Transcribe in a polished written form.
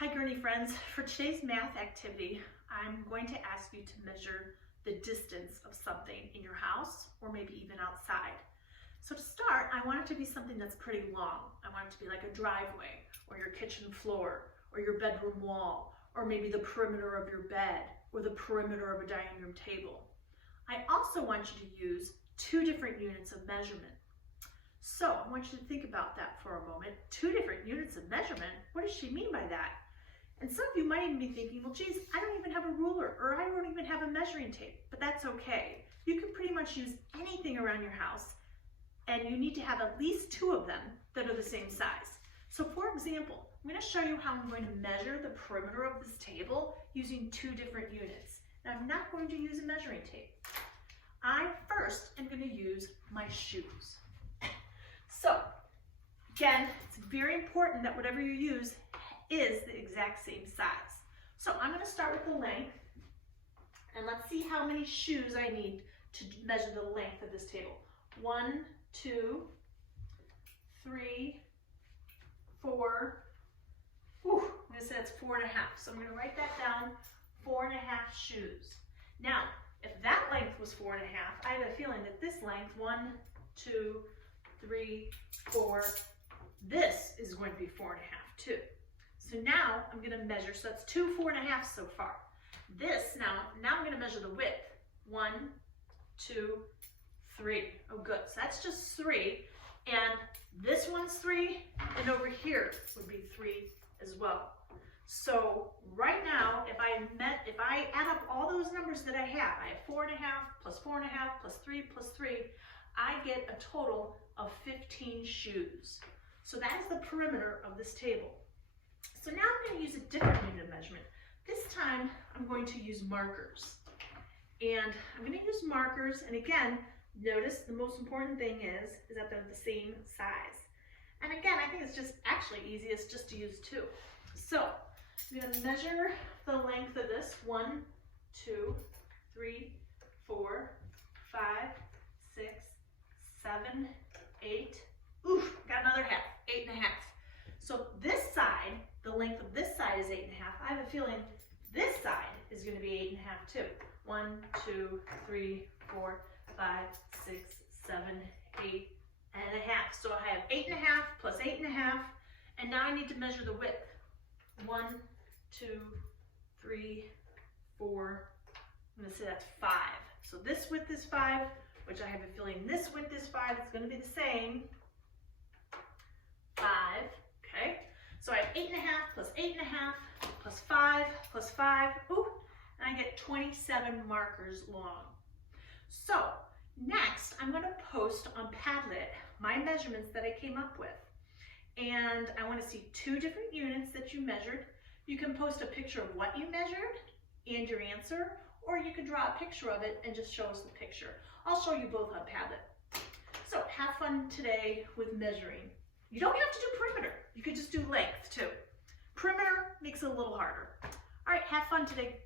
Hi Gurney friends, for today's math activity, I'm going to ask you to measure the distance of something in your house or maybe even outside. So to start, I want it to be something that's pretty long. I want it to be like a driveway or your kitchen floor or your bedroom wall or maybe the perimeter of your bed or the perimeter of a dining room table. I also want you to use two different units of measurement. So I want you to think about that for a moment. Two different units of measurement? What does she mean by that? And some of you might even be thinking, well, geez, I don't even have a ruler or I don't even have a measuring tape, but that's okay. You can pretty much use anything around your house and you need to have at least two of them that are the same size. So for example, I'm going to show you how I'm going to measure the perimeter of this table using two different units. And I'm not going to use a measuring tape. I first am going to use my shoes. So again, it's very important that whatever you use is the exact same size. So I'm going to start with the length, and let's see how many shoes I need to measure the length of this table. 1, 2, 3, 4. I'm going to say that's 4.5. So I'm going to write that down, 4.5 shoes. Now, if that length was 4.5, I have a feeling that this length, 1, 2, 3, 4, this is going to be 4.5 too. So now I'm going to measure, so that's 2 4.5 so far. This now I'm going to measure the width. 1, 2, 3. Oh good, so that's just 3. And this one's 3, and over here would be 3 as well. So right now, if I add up all those numbers that I have 4.5 plus 4.5 plus 3 plus 3, I get a total of 15 shoes. So that is the perimeter of this table. So now I'm going to use a different unit of measurement. This time I'm going to use markers. And I'm going to use markers, and again, notice the most important thing is that they're the same size. And again, I think it's just actually easiest just to use two. So I'm going to measure the length of this. 1, 2, 3, 4, 5, 6, 7, 8. Oof, got another half, 8.5. So this side, the length of this side is 8.5. I have a feeling this side is going to be 8.5 too. 1, 2, 3, 4, 5, 6, 7, 8.5. So I have 8.5 plus 8.5, and now I need to measure the width. 1, 2, 3, 4. I'm going to say that's 5. So this width is 5, which I have a feeling this width is 5. It's going to be the same. 5. Okay. So I have 8.5 plus 8.5 plus 5 plus 5. Ooh, and I get 27 markers long. So next, I'm going to post on Padlet my measurements that I came up with. And I want to see two different units that you measured. You can post a picture of what you measured and your answer, or you could draw a picture of it and just show us the picture. I'll show you both on Padlet. So have fun today with measuring. You don't have to do perimeter. You could just do length too. Perimeter makes it a little harder. All right, have fun today.